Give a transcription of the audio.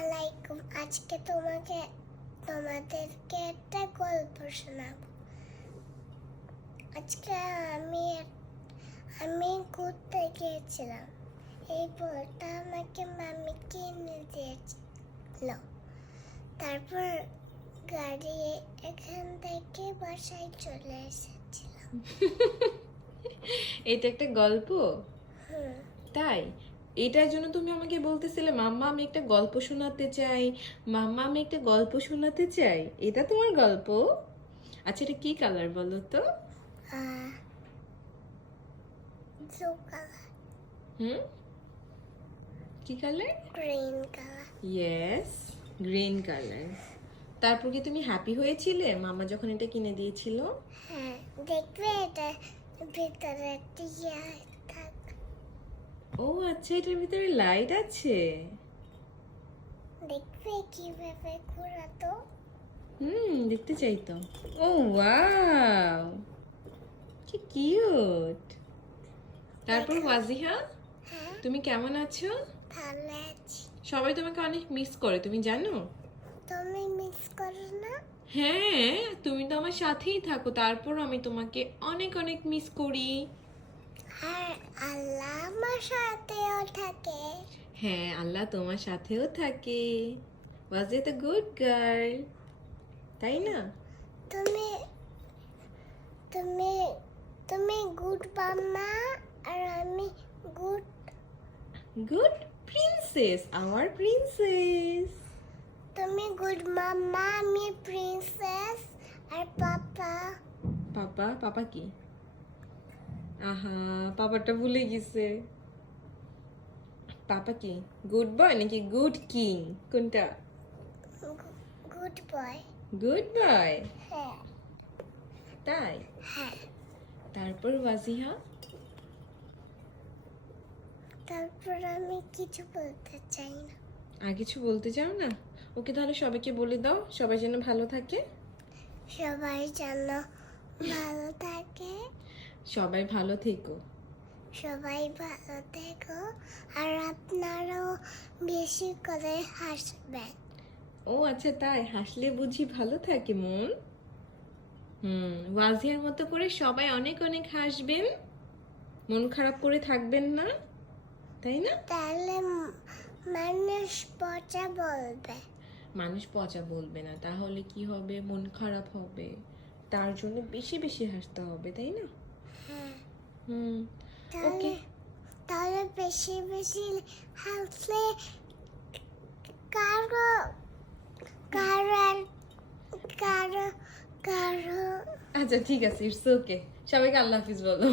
আলাইকুম। আজকে তোমাকে তোমাদেরকে একটা গল্প শোনাবো। আজকে আমি আমি ঘুরতে গিয়েছিলাম। এই বইটা আমাকে মামি কিনে দিয়েছিল। তারপর গাড়ি এখান থেকে বাসায় চলে এসেছিলাম। এটা একটা গল্প? তাই? এটার জন্য তুমি আমাকে বলতেছিলে মাম্মা আমি একটা গল্প শোনাতে চাই। মাম্মা আমি একটা গল্প শোনাতে চাই। এটা তোমার গল্প? আচ্ছা এটা কি কালার বলো তো? হুম? কি colour? Green colour yes green colour তারপর কি তুমি হ্যাপি হয়েছিলে? মামা যখন এটা কিনে দিয়েছিল? হ্যাঁ দেখবে এটা ভিতরে একটা ও আচ্ছা এটার ভিতরে লাইট আছে। দেখবে কীভাবে ঘোরাতো? হুম দেখতে চাই তো। ও ওয়াও কি কিউট তারপর ওয়াজিহা হ্যাঁ? তুমি কেমন আছো? ভালো আছি। সবাই তোমাকে অনেক মিস করে তুমি জানো? তুমি মিস করো না? হ্যাঁ তুমি তো আমার সাথেই থাকো তারপর আমি তোমাকে অনেক অনেক মিস করি। আর আল্লাহ আমার সাথেও থাকে। হ্যাঁ আল্লাহ তোমার সাথেও থাকে। ওয়াজিয়া তো গুড গার্ল তাই না? তুমি তুমি তুমি গুড মাম্মা আর আমি good good princess our princess. তুমি গুড মাম্মা আমি প্রিন্সেস আর পাপা। পাপা পাপা কি? আহা পাপাটা ভুলে গেছে। পাপা কি? গুড বয় নাকি গুড কিং কোনটা? গুড বয় গুড বয় হ্যাঁ। তাই? হ্যাঁ। তারপর ওয়াজিহা? তারপর আমি কিছু বলতে চাই না। আর কিছু বলতে চাও না? ওকে তাহলে সবাইকে বলে দাও সবাই যেন ভালো থাকে। সবাই যেন ভালো থাকে। সবাই ভালো থেকো। সবাই ভালো থেকো। আর আপনারাও বেশি করে হাসবেন। ও আচ্ছা তাই? হাসলে বুঝি ভালো থাকে মন? হুম ওয়াজিয়ার মতো করে সবাই অনেক অনেক হাসবেন। মন খারাপ করে থাকবেন না তাই না? তাহলে মানুষ পচা বলবে। মানুষ পচা বলবে না তাহলে কি হবে? মন খারাপ হবে। তার জন্য বেশি বেশি হাসতে হবে তাই না? হুম তাহলে ওকে তাহলে বেশি বেশি হাসলে কারও কারও কারও কারও আচ্ছা ঠিক আছে ইটস ওকে সবাইকে আল্লাহ হাফিজ বলো।